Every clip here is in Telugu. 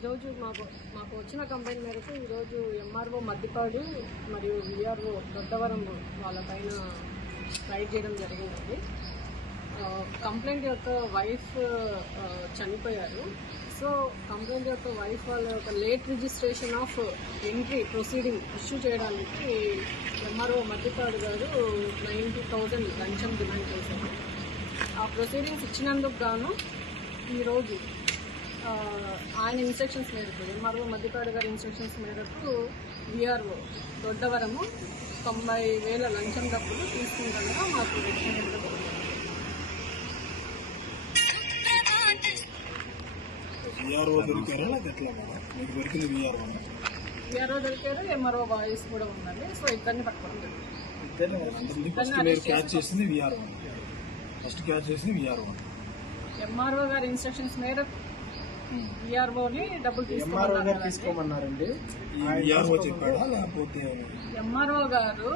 ఈరోజు మాకు వచ్చిన కంప్లైంట్ మేరకు ఈరోజు ఎంఆర్ఓ మద్దిపాడు మరియు విఆర్ఓ దొడ్డవరం వాళ్ళపైన రైడ్ చేయడం జరిగిందండి. కంప్లైంట్ యొక్క వైఫ్ చనిపోయారు. సో కంప్లైంట్ యొక్క వైఫ్ వాళ్ళ యొక్క late registration of entry proceeding issue చేయడానికి ఎంఆర్ఓ మద్దిపాడు గారు 90,000 లంచం డిమాండ్ చేశారు. ఆ ప్రొసీడింగ్స్ ఇచ్చినందుకు గాను ఈరోజు ఆయన ఇన్స్ట్రక్షన్స్ మేరకు ఎంఆర్ఓ మద్దిపాడు గారి ఇన్స్ట్రక్షన్స్ మేరకు విఆర్ఓ దొడ్డవరము 90,000 లంచం డబ్బులు తీసుకుంటుండగా మాకు విఆర్ఓ దొరికారు. ఎంఆర్ఓ వాయిస్ కూడా ఉందండి. సో ఇద్దరిని పట్టుకోవడం జరిగింది. ఎంఆర్ఓ గారి ఇన్స్ట్రక్షన్స్ మేరకు విఆర్ఓని డబ్బులు తీసుకోమన్నారండి. ఎంఆర్ఓ గారు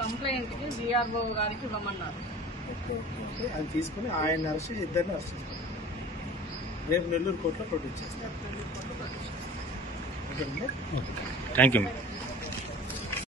కంప్లైంట్ కి విఆర్ఓ గారికి ఇవ్వమన్నారు. అది తీసుకుని ఆయన అరెస్ట్ ఇద్దరిని అరెస్ట్ చేస్తారు. రేపు నెల్లూరు కోర్టులో ప్రొడ్యూస్ చేస్తారు. Thank you.